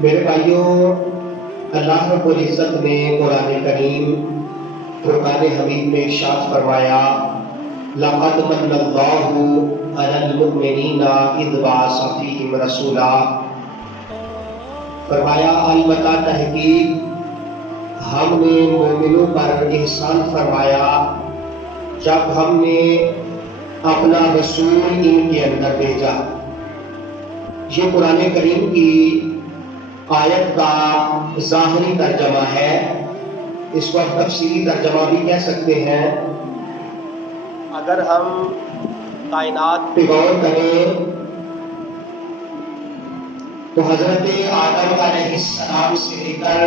میرے بھائیوں، اللہ رب العزت نے قرآن کریم فرقان حمید میں ارشاد فرمایا لقد من اللہ علی المؤمنین اذ بعث فیہم رسولا، فرمایا البتہ تحقیق ہم نے مومنوں پر احسان فرمایا جب ہم نے اپنا رسول ان کے اندر بھیجا۔ یہ قرآن کریم کی آیت کا ظاہری ترجمہ ہے، اس کو تفصیلی ترجمہ بھی کہہ سکتے ہیں۔ اگر ہم کائنات پہ غور کریں تو حضرت آدم علیہ السلام سے لے کر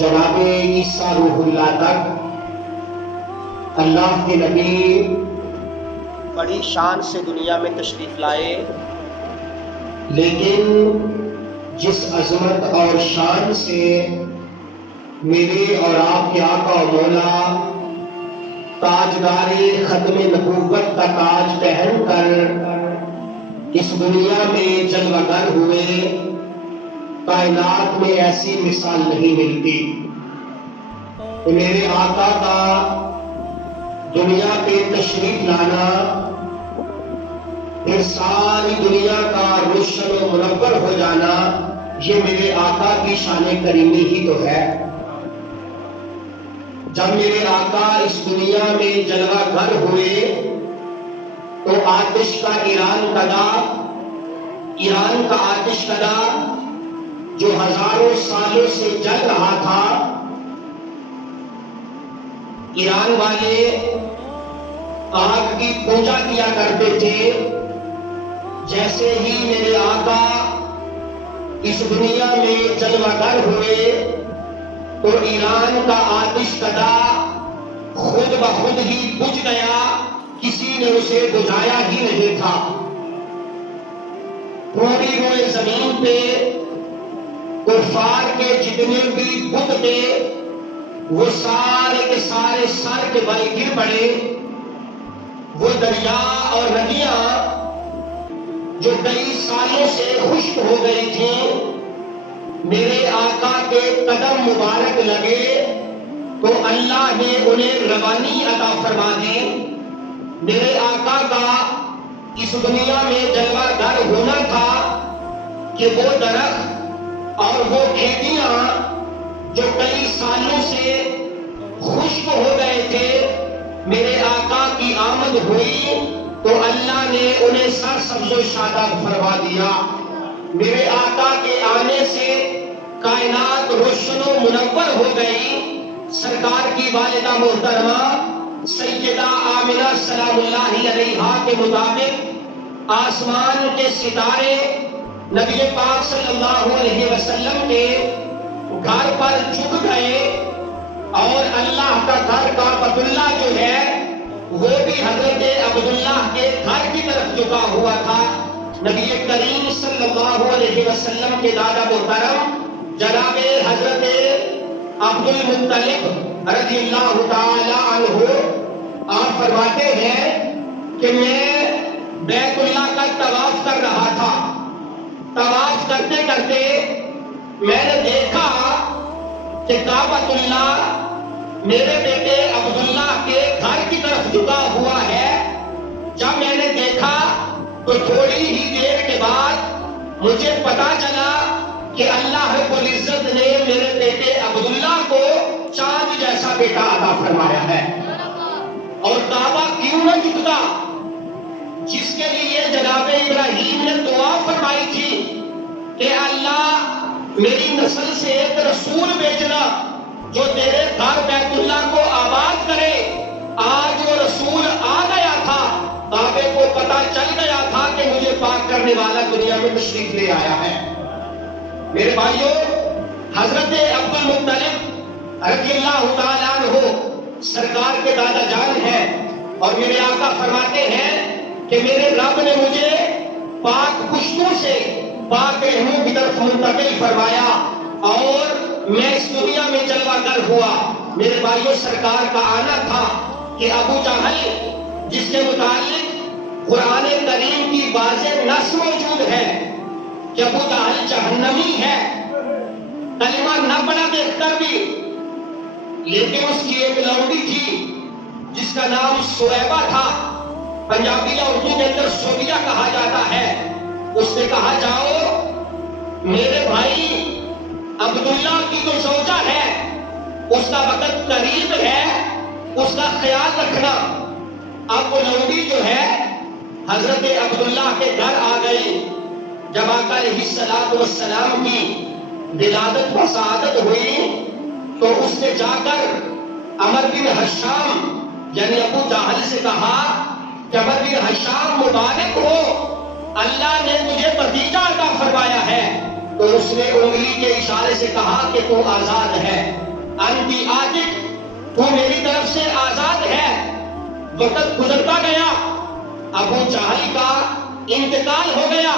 جناب عیسیٰ روح اللہ تک اللہ کے نبی بڑی شان سے دنیا میں تشریف لائے، لیکن جس عظمت اور شان سے میرے اور آپ کے آقا و مولا تاجدار ختم نبوت کا تاج پہن کر اس دنیا میں جلوہ گر ہوئے، کائنات میں ایسی مثال نہیں ملتی کہ میرے آقا کا دنیا پہ تشریف لانا پھر ساری دنیا کا روشن و منور ہو جانا، یہ میرے آقا کی شان کریمی ہی تو ہے۔ جب میرے آقا اس دنیا میں جلوہ گر ہوئے تو آتش کا ایران کا آتش کدا جو ہزاروں سالوں سے جل رہا تھا، ایران والے آگ کی پوجا کیا کرتے تھے، جیسے ہی میرے آقا اس دنیا میں جلوہ گر ہوئے تو ایران کا آتش کدا خود بخود ہی بجھ گیا، کسی نے اسے بجھایا ہی نہیں تھا۔ پوری روئے زمین پہ کفار کے جتنے بھی بت تھے وہ سارے کے سارے سر کے بل گر پڑے۔ وہ دریا اور ندیاں جو کئی سالوں سے خشک ہو گئی تھیں، میرے آقا کے قدم مبارک لگے تو اللہ نے انہیں روانی عطا فرما دی۔ میرے آقا کا اس دنیا میں جلوہ گر ہونا تھا کہ وہ درخت اور وہ کھیتیاں جو کئی سالوں سے خشک ہو گئے تھے، میرے آقا کی آمد ہوئی تو اللہ نے انہیں سرسبز و شاداب فرما دیا۔ میرے آقا کے آنے سے کائنات روشن و منور ہو گئی۔ سرکار کی والدہ محترمہ سیدہ آمنہ سلام اللہ علیہا کے مطابق آسمان کے ستارے نبی پاک صلی اللہ علیہ وسلم کے گھر پر جھک گئے، اور اللہ کا گھر کعبۃ اللہ جو ہے وہ بھی حضرت عبداللہ کے گھر کی طرف جھکا ہوا تھا۔ نبی کریم صلی اللہ علیہ وسلم کے دادا محترم جناب حضرت عبد المطلب رضی اللہ تعالی عنہ آپ فرماتے ہیں کہ میں بیت اللہ کا طواف کر رہا تھا۔ طواف کرتے کرتے میں نے دیکھا کہ کعبۃ اللہ میرے بیٹے عبداللہ کے گھر کی طرف جھکا ہوا ہے۔ جب میں نے دیکھا تو تھوڑی ہی دیر کے بعد مجھے پتا چلا کہ اللہ رب العزت نے میرے بیٹے عبداللہ کو چاند جیسا بیٹا عطا فرمایا ہے۔ اور کعبہ کیوں نہ جھکتا؟ جس کے لیے جناب ابراہیم نے دعا فرمائی تھی کہ اللہ میری نسل سے ایک رسول بھیجنا جو تیرے گھر بیت اللہ کو آباد کرے۔ آج وہ رسول آ گیا تھا، کعبے کو پتا چل گیا تھا کہ مجھے پاک کرنے والا دنیا میں تشریف لے آیا ہے۔ میرے بھائیوں، حضرت عبد المطلب رضی اللہ تعالیٰ عنہ سرکار کے دادا جان ہیں، اور میرے آقا فرماتے ہیں کہ میرے رب نے مجھے پاک پشتوں سے پاک رحموں کی طرف منتقل فرمایا اور میں اس دنیا میں جلوہ گر ہوا۔ میرے بھائیوں، سرکار کا آنا تھا کہ ابو جہل جس کے متعلق قرآن کریم کی واضح نص موجود ہے کہ ابو جہل جہنمی کلمہ نہ پڑھا دیکھ کر بھی، لیکن اس کی ایک لونڈی تھی جس کا نام سویبہ تھا، پنجابی یا اردو کے اندر سوبیا کہا جاتا ہے۔ اس نے کہا جاؤ میرے بھائی عبداللہ کی جو زوجہ ہے اس کا وقت قریب ہے، اس کا خیال رکھنا۔ اب وہ لونڈی جو ہے حضرت عبداللہ کے گھر آ گئی۔ جب آقا علیہ السلام کی ولادت و سعادت ہوئی تو اس نے جا کر عمر بن ہشام یعنی ابو جہل سے کہا کہ عمر بن ہشام مبارک ہو، اللہ نے مجھے بھتیجا عطا فرمایا ہے۔ تو اس نے انگلی کے اشارے سے کہا کہ تو آزاد ہے، انتی عاتق، تو میری طرف سے آزاد ہے۔ وقت گزرتا گیا، ابو جہل کا انتقال ہو گیا۔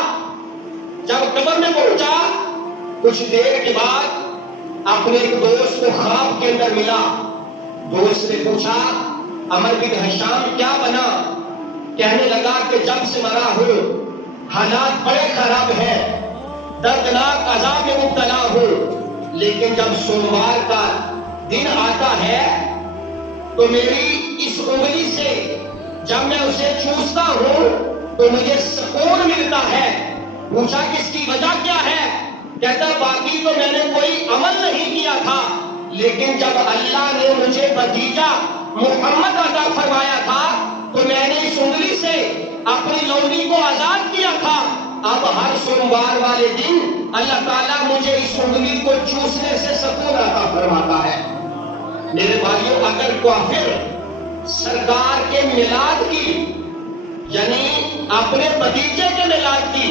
جب قبر میں پہنچا کچھ دیر کے بعد اپنے ایک دوست کو خواب کے اندر ملا۔ دوست نے پوچھا عمر بن ہشام کیا بنا؟ کہنے لگا کہ جب سے مرا ہوں حالات بڑے خراب ہیں، دردناک عذاب میں مبتلا ہوں، لیکن جب سوموار کا دن آتا ہے تو میری اس انگلی سے جب میں اسے چوستا ہوں تو مجھے سکون ملتا ہے۔ پوچھا کس کی وجہ کیا ہے؟ کہتا باقی تو میں نے کوئی عمل نہیں کیا تھا، لیکن جب اللہ نے مجھے بھتیجا محمد عطا فرمایا تھا تو میں نے اس انگلی سے اپنی لونڈی کو آزاد کیا تھا۔ اب ہر سوموار والے دن اللہ تعالیٰ مجھے اس انگلی کو چوسنے سے سکون عطا فرماتا ہے۔ میرے بھائیوں، اگر کافر سرکار کے میلاد کی یعنی اپنے بھتیجے کے میلاد کی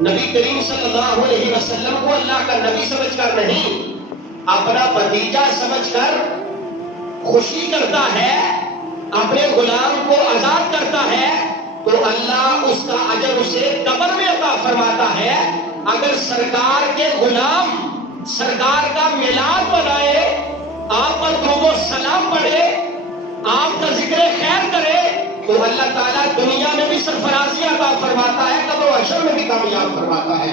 نبی کریم صلی اللہ علیہ وسلم کو اللہ کا نبی سمجھ کر نہیں، اپنا بھتیجا سمجھ کر خوشی کرتا ہے، اپنے غلام کو آزاد کرتا ہے، تو اللہ اس کا اجر اسے قبر میں عطا فرماتا ہے۔ اگر سرکار کے غلام سرکار کا میلاد منائے، آپ پر درود و سلام پڑھے، آپ کا ذکر خیر کرے، تو اللہ تعالیٰ دنیا میں بھی سرفرازی عطا فرماتا ہے، قبر و حشر میں بھی کامیاب فرماتا ہے۔